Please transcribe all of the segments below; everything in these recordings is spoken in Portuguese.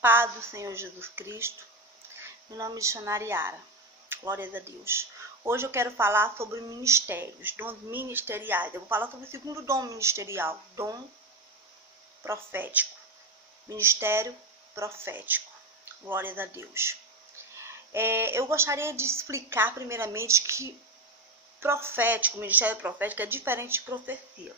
Paz do Senhor Jesus Cristo. Meu nome é Xanariara. Glórias a Deus. Hoje eu quero falar sobre ministérios, dons ministeriais. Eu vou falar sobre o segundo dom ministerial, dom profético. Ministério profético. Glórias a Deus. Eu gostaria de explicar primeiramente que ministério profético é diferente de profecia.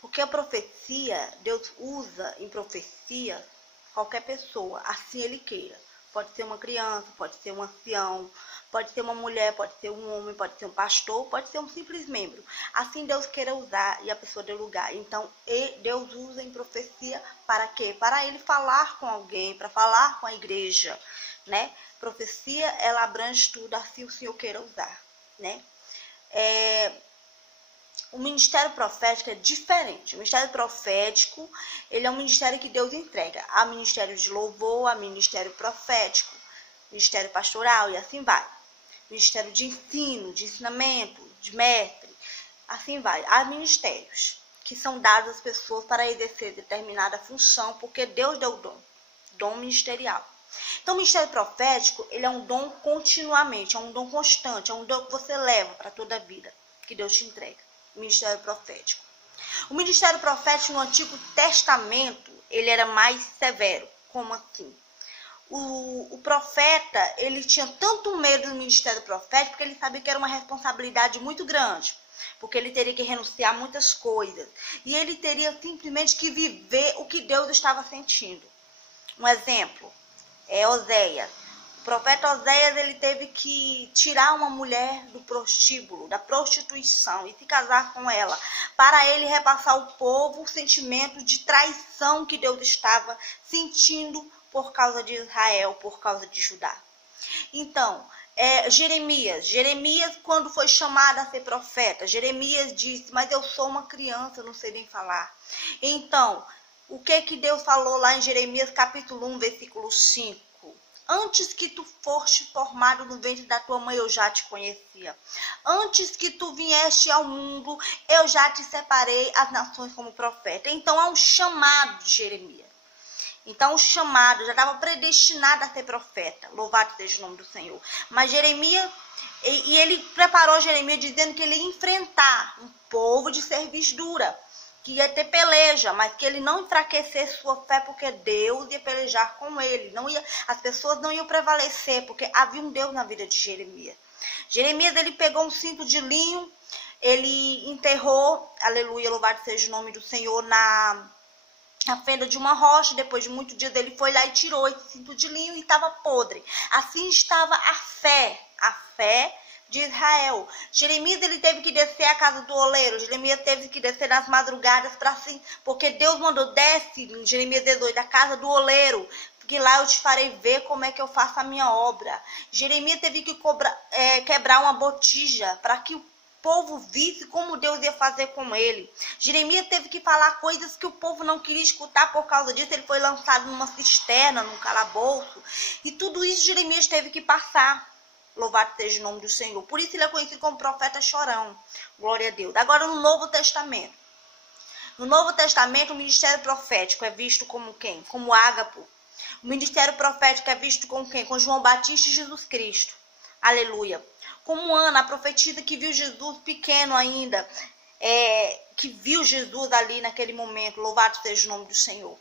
Porque a profecia, Deus usa em profecia qualquer pessoa, assim Ele queira. Pode ser uma criança, pode ser um ancião, pode ser uma mulher, pode ser um homem, pode ser um pastor, pode ser um simples membro. Assim Deus queira usar e a pessoa dê lugar. Então, Deus usa em profecia para quê? Para Ele falar com alguém, para falar com a igreja, né? Profecia, ela abrange tudo, assim o Senhor queira usar, né? O ministério profético é diferente. O ministério profético, ele é um ministério que Deus entrega. Há ministério de louvor, há ministério profético, ministério pastoral e assim vai. Ministério de ensino, de ensinamento, de mestre, assim vai. Há ministérios que são dados às pessoas para exercer determinada função, porque Deus deu o dom ministerial. Então, o ministério profético, ele é um dom continuamente, é um dom constante, é um dom que você leva para toda a vida, que Deus te entrega. Ministério profético. O ministério profético no Antigo Testamento, ele era mais severo. Como assim? O profeta, ele tinha tanto medo do ministério profético, porque ele sabia que era uma responsabilidade muito grande, porque ele teria que renunciar a muitas coisas, e ele teria simplesmente que viver o que Deus estava sentindo. Um exemplo é Oséias. O profeta Oséias, ele teve que tirar uma mulher do prostíbulo, da prostituição, e se casar com ela, para ele repassar ao povo o sentimento de traição que Deus estava sentindo por causa de Israel, por causa de Judá. Então, Jeremias, quando foi chamado a ser profeta, Jeremias disse, mas eu sou uma criança, não sei nem falar. Então, o que Deus falou lá em Jeremias capítulo 1, versículo 5? Antes que tu foste formado no ventre da tua mãe, eu já te conhecia. Antes que tu vieste ao mundo, eu já te separei as nações como profeta. Então, há um chamado de Jeremias. Então, o chamado já estava predestinado a ser profeta. Louvado seja o nome do Senhor. Mas Jeremias, e ele preparou Jeremias dizendo que ele ia enfrentar um povo de cerviz dura, que ia ter peleja, mas que ele não enfraquecesse sua fé, porque Deus ia pelejar com ele. As pessoas não iam prevalecer, porque havia um Deus na vida de Jeremias. Jeremias, ele pegou um cinto de linho, ele enterrou, aleluia, louvado seja o nome do Senhor, na fenda de uma rocha. Depois de muitos dias, ele foi lá e tirou esse cinto de linho e estava podre. Assim estava a fé de Israel. Jeremias, ele teve que descer à casa do oleiro. Jeremias teve que descer nas madrugadas para assim, porque Deus mandou, desce em Jeremias 18, a casa do oleiro, porque lá eu te farei ver como é que eu faço a minha obra. Jeremias teve que quebrar uma botija para que o povo visse como Deus ia fazer com ele. Jeremias teve que falar coisas que o povo não queria escutar. Por causa disso, ele foi lançado numa cisterna, num calabouço. E tudo isso Jeremias teve que passar. Louvado seja o nome do Senhor. Por isso ele é conhecido como profeta chorão. Glória a Deus. Agora, no Novo Testamento. No Novo Testamento, o ministério profético é visto como quem? Como Ágapo. O ministério profético é visto como quem? Com João Batista e Jesus Cristo. Aleluia. Como Ana, a profetisa que viu Jesus pequeno ainda. Que viu Jesus ali naquele momento. Louvado seja o nome do Senhor.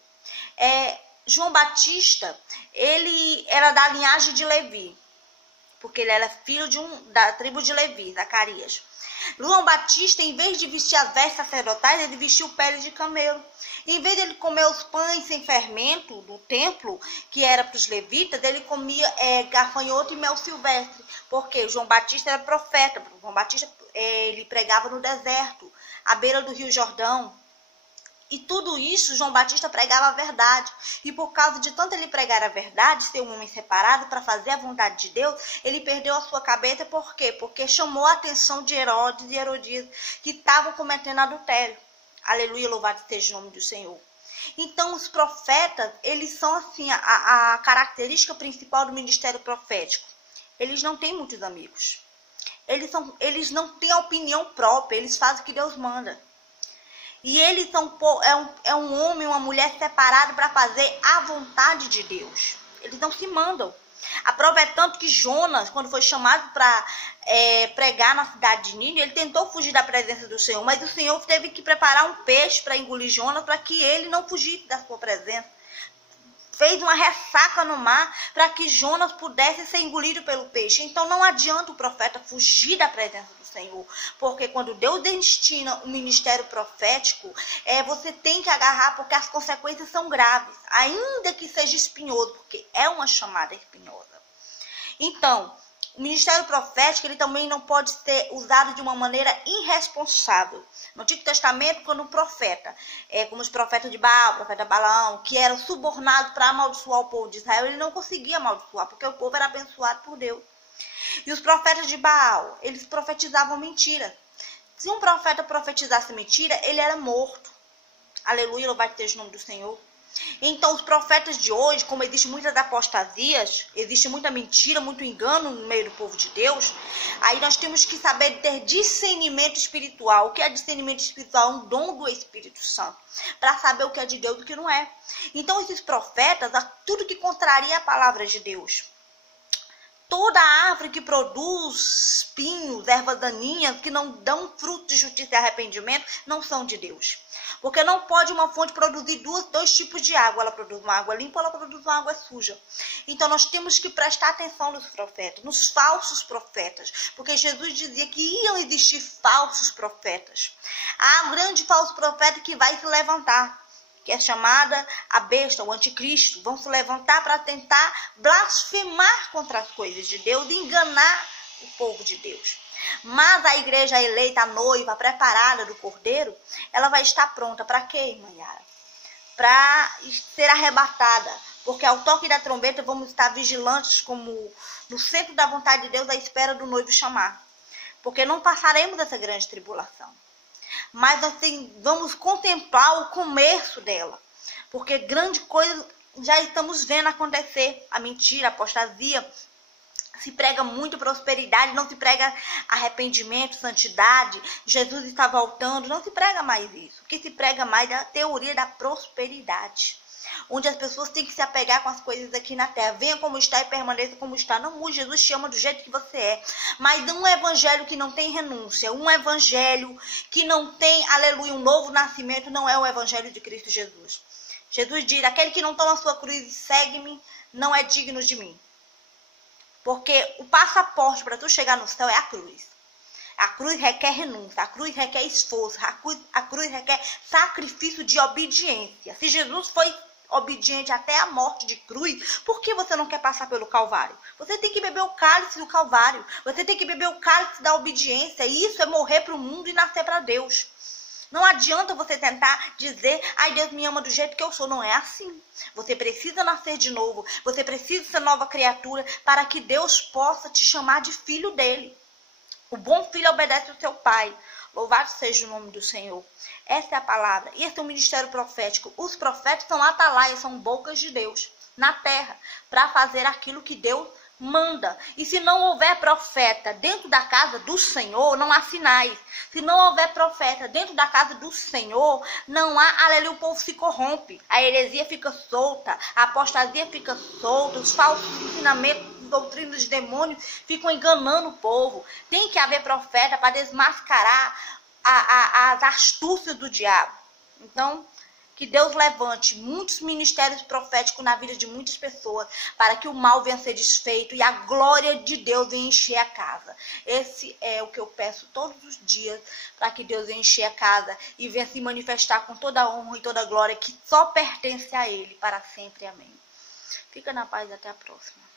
João Batista, ele era da linhagem de Levi, porque ele era filho da tribo de Levi, Zacarias. João Batista, em vez de vestir as vestes sacerdotais, ele vestiu pele de camelo. Em vez de ele comer os pães sem fermento do templo, que era para os levitas, ele comia gafanhoto e mel silvestre. Porque João Batista era profeta. João Batista, ele pregava no deserto, à beira do Rio Jordão. E tudo isso, João Batista pregava a verdade. E por causa de tanto ele pregar a verdade, ser um homem separado para fazer a vontade de Deus, ele perdeu a sua cabeça. Por quê? Porque chamou a atenção de Herodes e Herodias, que estavam cometendo adultério. Aleluia, louvado seja o nome do Senhor. Então, os profetas, eles são assim, a característica principal do ministério profético. Eles não têm muitos amigos. Eles não têm opinião própria, eles fazem o que Deus manda. E eles são é um homem, uma mulher separado para fazer a vontade de Deus. Eles não se mandam. A prova é tanto que Jonas, quando foi chamado para pregar na cidade de Nínive, ele tentou fugir da presença do Senhor, mas o Senhor teve que preparar um peixe para engolir Jonas, para que ele não fugisse da sua presença. Fez uma ressaca no mar para que Jonas pudesse ser engolido pelo peixe. Então não adianta o profeta fugir da presença do Senhor, porque quando Deus destina um ministério profético, você tem que agarrar, porque as consequências são graves, ainda que seja espinhoso, porque é uma chamada espinhosa. Então, o ministério profético, ele também não pode ser usado de uma maneira irresponsável. No Antigo Testamento, quando um profeta, como os profetas de Baal, o profeta Balaão, que eram subornados para amaldiçoar o povo de Israel, ele não conseguia amaldiçoar, porque o povo era abençoado por Deus. E os profetas de Baal, eles profetizavam mentira. Se um profeta profetizasse mentira, ele era morto. Aleluia, louvado seja o nome do Senhor. Então, os profetas de hoje, como existem muitas apostasias, existe muita mentira, muito engano no meio do povo de Deus, aí nós temos que saber ter discernimento espiritual. O que é discernimento espiritual? Um dom do Espírito Santo, para saber o que é de Deus e o que não é. Então, esses profetas, tudo que contraria a palavra de Deus, toda árvore que produz espinhos, ervas daninhas, que não dão fruto de justiça e arrependimento, não são de Deus. Porque não pode uma fonte produzir dois tipos de água. Ela produz uma água limpa ou ela produz uma água suja. Então nós temos que prestar atenção nos profetas, nos falsos profetas. Porque Jesus dizia que iam existir falsos profetas. Há um grande falso profeta que vai se levantar, que é chamada a besta, o anticristo. Vão se levantar para tentar blasfemar contra as coisas de Deus e enganar o povo de Deus. Mas a igreja eleita, a noiva, preparada do Cordeiro, ela vai estar pronta para quê, irmã Yara? Para ser arrebatada. Porque ao toque da trombeta vamos estar vigilantes como no centro da vontade de Deus, à espera do noivo chamar. Porque não passaremos essa grande tribulação. Mas nós vamos contemplar o começo dela. Porque grande coisa já estamos vendo acontecer. A mentira, a apostasia. Se prega muito prosperidade, não se prega arrependimento, santidade, Jesus está voltando, não se prega mais isso. O que se prega mais é a teoria da prosperidade, onde as pessoas têm que se apegar com as coisas aqui na terra. Venha como está e permaneça como está. Não mude, Jesus te ama do jeito que você é. Mas um evangelho que não tem renúncia, um evangelho que não tem, aleluia, um novo nascimento, não é o evangelho de Cristo Jesus. Jesus diz, aquele que não toma a sua cruz e segue-me, não é digno de mim. Porque o passaporte para tu chegar no céu é a cruz. A cruz requer renúncia, a cruz requer esforço, a cruz requer sacrifício de obediência. Se Jesus foi obediente até a morte de cruz, por que você não quer passar pelo Calvário? Você tem que beber o cálice do Calvário. Você tem que beber o cálice da obediência. E isso é morrer para o mundo e nascer para Deus. Não adianta você tentar dizer, ai, Deus me ama do jeito que eu sou. Não é assim. Você precisa nascer de novo. Você precisa ser nova criatura para que Deus possa te chamar de filho dele. O bom filho obedece ao seu pai. Louvado seja o nome do Senhor. Essa é a palavra. E esse é o ministério profético. Os profetas são atalaias, são bocas de Deus na terra para fazer aquilo que Deus manda. E se não houver profeta dentro da casa do Senhor, não há sinais. Se não houver profeta dentro da casa do Senhor, não há, aleluia, o povo se corrompe. A heresia fica solta, a apostasia fica solta, os falsos ensinamentos, doutrinas de demônios ficam enganando o povo. Tem que haver profeta para desmascarar as astúcias do diabo. Então, que Deus levante muitos ministérios proféticos na vida de muitas pessoas, para que o mal venha a ser desfeito e a glória de Deus venha encher a casa. Esse é o que eu peço todos os dias, para que Deus venha encher a casa e venha se manifestar com toda a honra e toda a glória que só pertence a Ele, para sempre. Amém. Fica na paz, até a próxima.